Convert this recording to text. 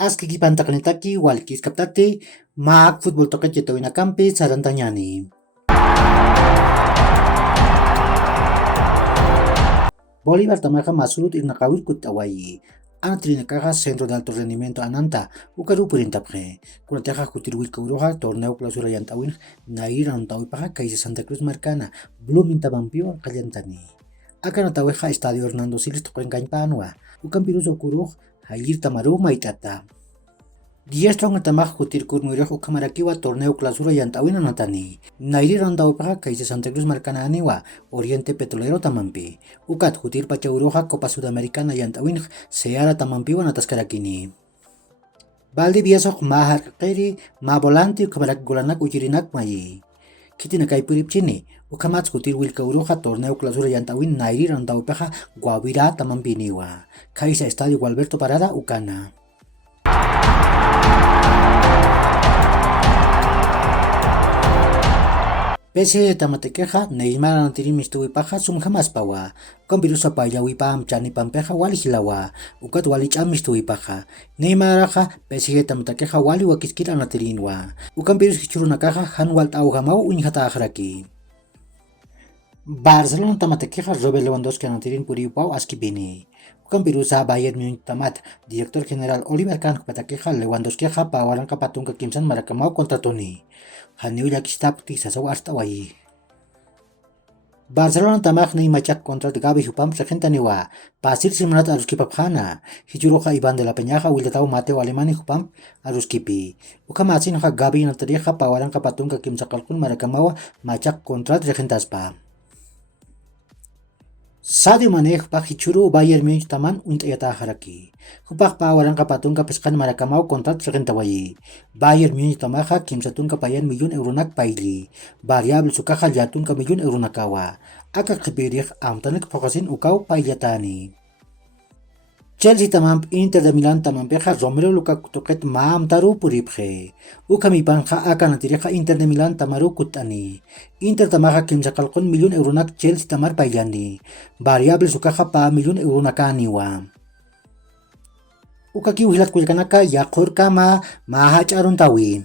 Aski gipantakanitaki walkis kaptate maak futbol toka jetawina kampe sarantanyani. Bolívar tamaka masulut irnakawir kutawayi. Antrinakaja centro de alto rendimiento ananta, ukaru purintapje. Kurateja kutirwil kauroja torneo clausura yantawin nair antawipaja kaisa Santa Cruz Marcana, Blumintabampio kallantani. Akan ataweja estadio Hernando Siles toquen ukampiru sokuruj hayir tamaru maitata. Diestro ngatamaj kutir kurmuirej ukamarakiwa torneo clausura yantawin anatani. Nairi randawipaja kaisa Santa Cruz Marcana aniwa, Oriente Petrolero tamampi. Ukat kutir pachauroja Copa Sudamericana yantawin seara tamampiwan ataskarakini. Baldi biasok mahar kiri ma volante ukamarak golanak ujirinak mayi. Kitina kai puripchini ukamats kutir wilkauroja torneo clausura yantawin nairi randawipaja Guavira tamampiniwa. Kaisa estadio Gualberto Parada ukana. Pese tamatekeja Neymar anatiri mistuwipaja sum jamás pawa. Kompirusa payawipam chani pampeja wali hilawa. Ukat wali cham mistuwipaja. Neymaraja pese tamatekeja wali wakiskira anatirinwa. Ukampirus hichurunakaja hanwalt augamau unyhata ahraki. Barcelona tamatekeja Robert Lewandowski anatirin puriupau askibini. Ukampirusa Bayern Munich tamat director general Oliver Kahn patakeja Lewandowski pawaran kapatunga kimsan marakamau kontratoni. Haniuyak stapti sasaw astawai. Barcelona tamak ni machak kontrat gabi hupam regentaniwa. Pasir simanat aruskipapjana. Hijuroja Ivan de la Peñaja wildatau Mateo Alemani hupam aruskipi. Ukamasin ha gabi natarija pawaran kapatunga kimsakalkun marakamawa machak kontrat regentaspa. Sadio Mane hupag hichuru Bayern Munich taman untayata haraki. Hupag pawaran kapatunga peskan marakamau kontrat regentawayi. Bayern Munich tamaja kimsatun kapayan milyon euronak paili. Variable sukaja jatun ka milyon euronakawa. Aka kipirih amtanek fokasin ukaw pailatani. Chelsea tamam Inter de Milan tamampeja Romelu Lukaku toket maam taru puripje. Ukamipanja akan natireja Inter de Milan tamaru kutani. Inter tamaja kimsakalkon milyon euronak Chelsea tamar pailani. Variable sukaja pa milyon euronakaniwa. Ukaki uhilat kulkanaka yakor kama mahach aruntawi.